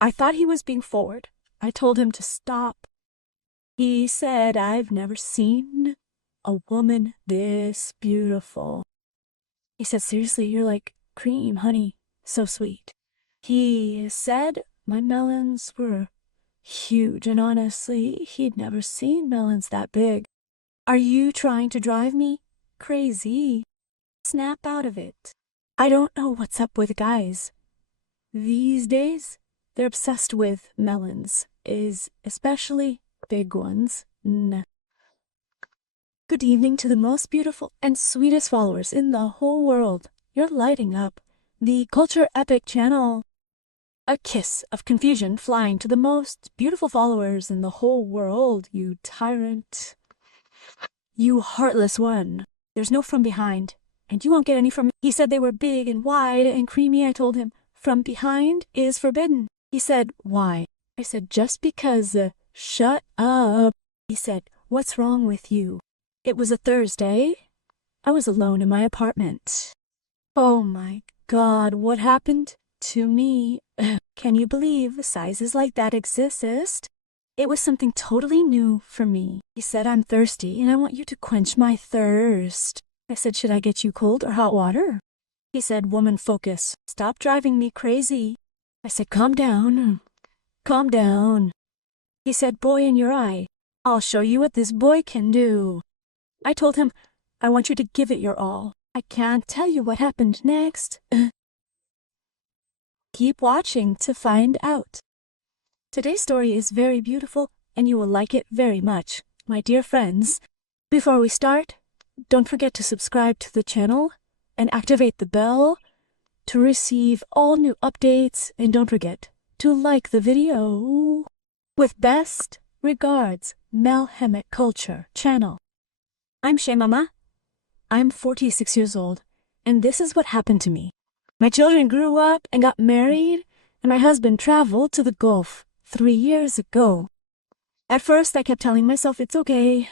I thought he was being forward. I told him to stop. He said, "I've never seen a woman this beautiful." He said, "Seriously, you're like cream, honey, so sweet." He said my melons were huge, and honestly, he'd never seen melons that big. "Are you trying to drive me crazy? Snap out of it." I don't know what's up with guys. These days, they're obsessed with melons, especially big ones. Good evening to the most beautiful and sweetest followers in the whole world. You're lighting up the Culture Epic channel. A kiss of confusion flying to the most beautiful followers in the whole world, you tyrant. You heartless one. There's no from behind, and you won't get any from me. He said they were big and wide and creamy. I told him, from behind is forbidden. He said, "Why?" I said, "Just because, shut up." He said, "What's wrong with you?" It was a Thursday. I was alone in my apartment. Oh my God, what happened to me? Can you believe sizes like that exist? It was something totally new for me. He said, "I'm thirsty and I want you to quench my thirst." I said, "Should I get you cold or hot water?" He said, "Woman, focus. Stop driving me crazy." I said, "Calm down. Calm down." He said, "Boy in your eye. I'll show you what this boy can do." I told him, "I want you to give it your all. I can't tell you what happened next." Keep watching to find out. Today's story is very beautiful and you will like it very much, my dear friends. Before we start, don't forget to subscribe to the channel and activate the bell to receive all new updates, and don't forget to like the video. With best regards, Melhemet Culture Channel. I'm Mama. I'm 46 years old, and this is what happened to me. My children grew up and got married, and my husband traveled to the Gulf 3 years ago. At first, I kept telling myself it's okay.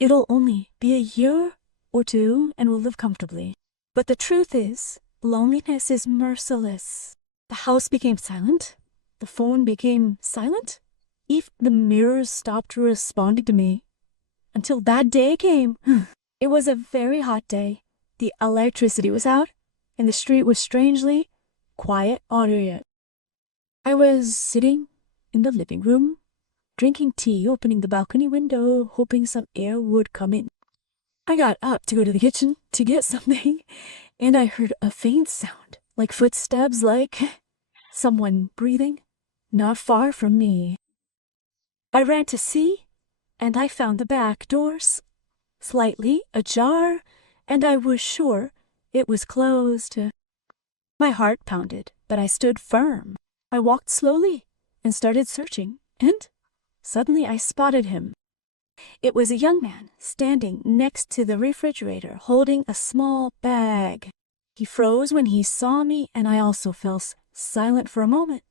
It'll only be a year or two, and we'll live comfortably. But the truth is, loneliness is merciless. The house became silent. The phone became silent. Even the mirrors stopped responding to me. Until that day came. It was a very hot day. The electricity was out, and the street was strangely quiet on it. I was sitting in the living room, drinking tea, opening the balcony window, hoping some air would come in. I got up to go to the kitchen to get something, and I heard a faint sound, like footsteps, like someone breathing, not far from me. I ran to see, and I found the back doors slightly ajar, and I was sure it was closed. My heart pounded, but I stood firm. I walked slowly and started searching, and suddenly I spotted him. It was a young man standing next to the refrigerator holding a small bag. He froze when he saw me, and I also fell silent for a moment.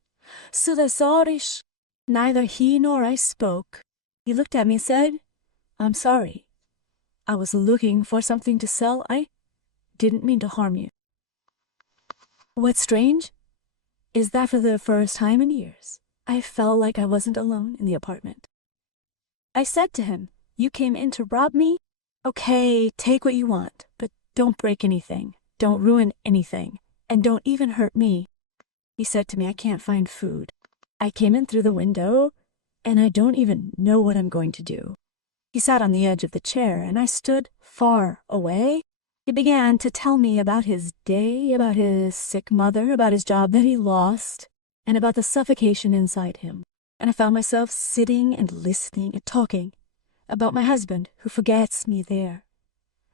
So the sorrish. Neither he nor I spoke. He looked at me and said, "I'm sorry. I was looking for something to sell. I didn't mean to harm you." What's strange is that for the first time in years, I felt like I wasn't alone in the apartment. I said to him, "You came in to rob me? Okay, take what you want, but don't break anything, don't ruin anything, and don't even hurt me." He said to me, "I can't find food. I came in through the window, and I don't even know what I'm going to do." He sat on the edge of the chair, and I stood far away. He began to tell me about his day, about his sick mother, about his job that he lost, and about the suffocation inside him. And I found myself sitting and listening and talking about my husband who forgets me there,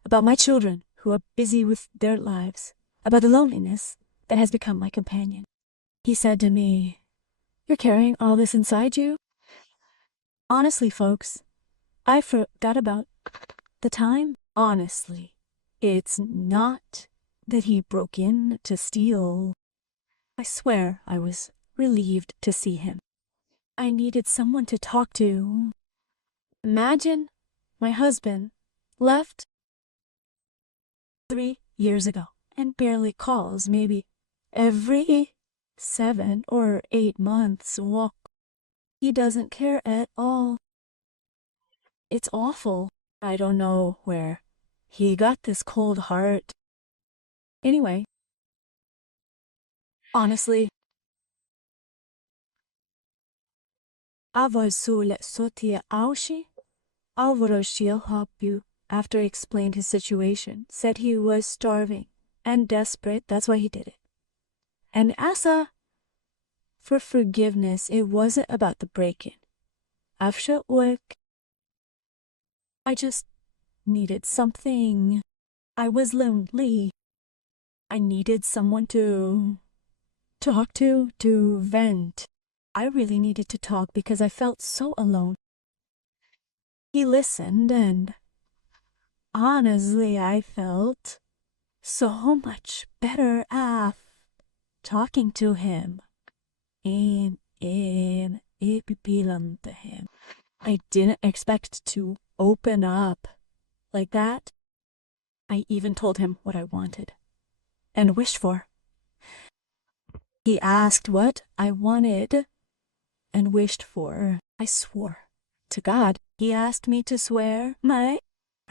about my children who are busy with their lives, about the loneliness that has become my companion. He said to me, "You're carrying all this inside you?" Honestly, folks, I forgot about the time. Honestly, it's not that he broke in to steal. I swear I was relieved to see him. I needed someone to talk to. Imagine my husband left 3 years ago and barely calls, maybe every 7 or 8 months walk. He doesn't care at all. It's awful. I don't know where he got this cold heart. Anyway, honestly, Avazul Sotia Aushi, Alvaroshil Hoppu, after he explained his situation, said he was starving and desperate, that's why he did it. And Asa, for forgiveness, it wasn't about the break-in. After work, I just needed something. I was lonely. I needed someone to talk to vent. I really needed to talk because I felt so alone. He listened, and honestly, I felt so much better after talking to him. And ipipilam to him. I didn't expect to open up like that. I even told him what I wanted and wished for. He asked what I wanted and wished for. I swore to God. He asked me to swear. I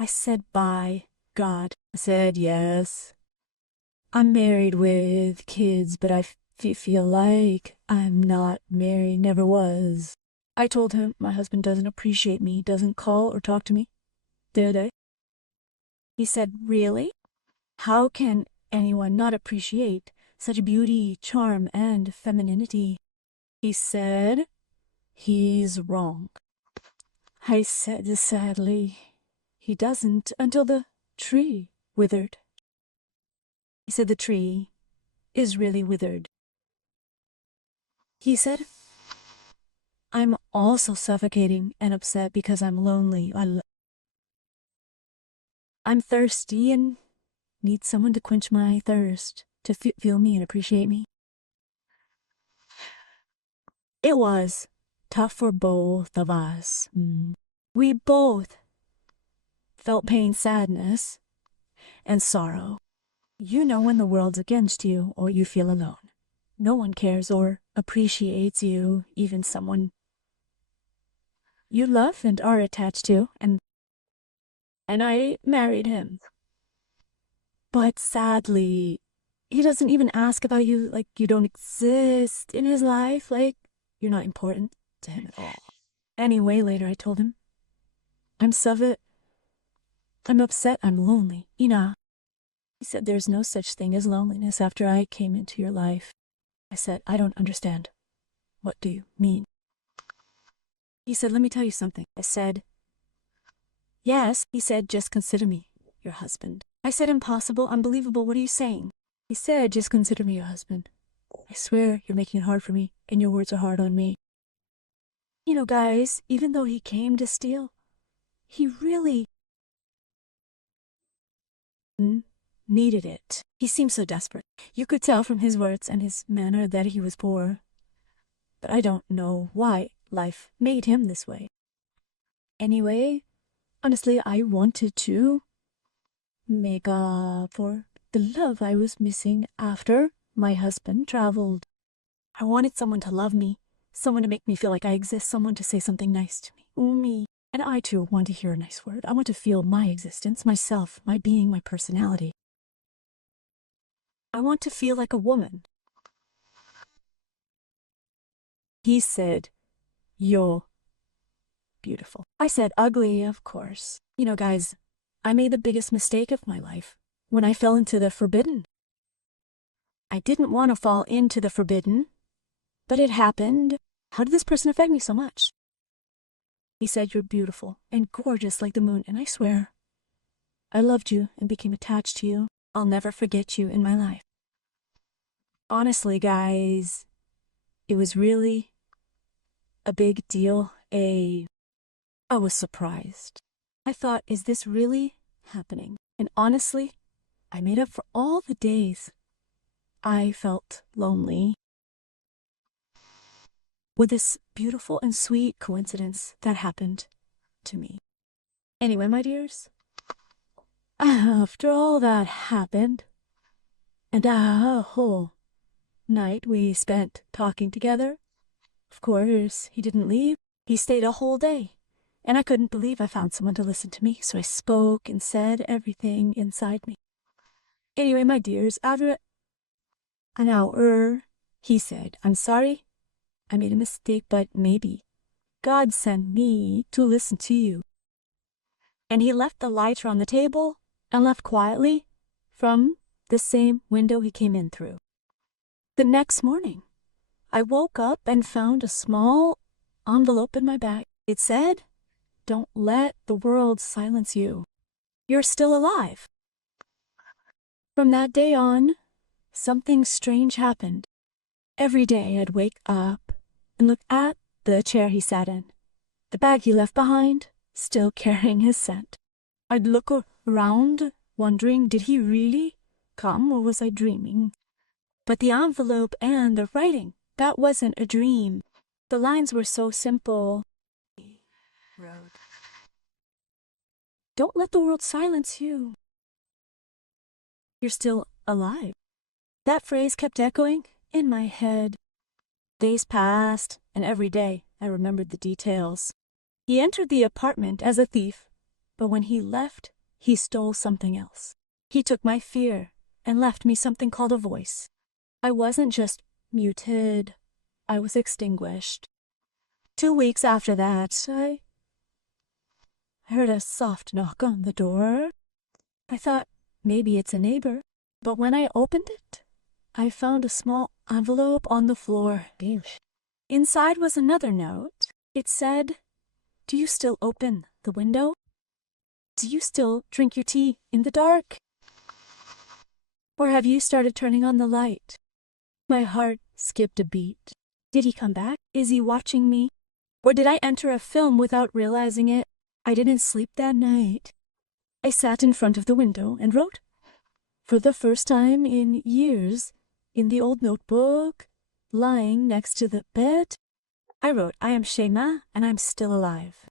said by God. I said yes. I'm married with kids, but I feel like I'm not married, never was. I told him my husband doesn't appreciate me, doesn't call or talk to me. Did I? He said, really? How can anyone not appreciate such beauty, charm, and femininity? He said, he's wrong. I said sadly, he doesn't until the tree withered. He said the tree is really withered. He said, I'm also suffocating and upset because I'm lonely. I'm thirsty and need someone to quench my thirst, to feel me and appreciate me. It was tough for both of us. We both felt pain, sadness, and sorrow. You know when the world's against you or you feel alone. No one cares or appreciates you, even someone you love and are attached to, and I married him. But sadly, he doesn't even ask about you, like you don't exist in his life, like you're not important to him at all. Anyway, later I told him, I'm Savet. I'm upset, I'm lonely. Ina. He said there's no such thing as loneliness after I came into your life. I said, I don't understand. What do you mean? He said, let me tell you something. I said, yes. He said, just consider me your husband. I said, impossible, unbelievable, what are you saying? He said, just consider me your husband. I swear you're making it hard for me, and your words are hard on me. You know, guys, even though he came to steal, he really needed it. He seemed so desperate. You could tell from his words and his manner that he was poor. But I don't know why life made him this way. Anyway, honestly, I wanted to make up for the love I was missing after my husband traveled. I wanted someone to love me, someone to make me feel like I exist, someone to say something nice to me. Me. And I too want to hear a nice word. I want to feel my existence, myself, my being, my personality. I want to feel like a woman. He said, you're beautiful. I said, ugly, of course. You know, guys, I made the biggest mistake of my life when I fell into the forbidden. I didn't want to fall into the forbidden, but it happened. How did this person affect me so much? He said, you're beautiful and gorgeous like the moon, and I swear, I loved you and became attached to you. I'll never forget you in my life. Honestly, guys, it was really a big deal. I was surprised. I thought, is this really happening? And honestly, I made up for all the days I felt lonely with this beautiful and sweet coincidence that happened to me. Anyway, my dears, after all that happened, and night we spent talking together. Of course, he didn't leave. He stayed a whole day. And I couldn't believe I found someone to listen to me, so I spoke and said everything inside me. Anyway, my dears, after an hour, he said, "I'm sorry. I made a mistake, but maybe God sent me to listen to you." And he left the lighter on the table and left quietly from the same window he came in through. The next morning, I woke up and found a small envelope in my bag. It said, "Don't let the world silence you. You're still alive." From that day on, something strange happened. Every day I'd wake up and look at the chair he sat in, the bag he left behind, still carrying his scent. I'd look around, wondering, did he really come or was I dreaming? But the envelope and the writing, that wasn't a dream. The lines were so simple. Road. Don't let the world silence you. You're still alive. That phrase kept echoing in my head. Days passed, and every day I remembered the details. He entered the apartment as a thief, but when he left, he stole something else. He took my fear and left me something called a voice. I wasn't just muted, I was extinguished. 2 weeks after that, I heard a soft knock on the door. I thought maybe it's a neighbor, but when I opened it, I found a small envelope on the floor. Inside was another note. It said, "Do you still open the window? Do you still drink your tea in the dark? Or have you started turning on the light?" My heart skipped a beat. Did he come back? Is he watching me? Or did I enter a film without realizing it? I didn't sleep that night. I sat in front of the window and wrote. For the first time in years, in the old notebook, lying next to the bed, I wrote, "I am Shema and I'm still alive."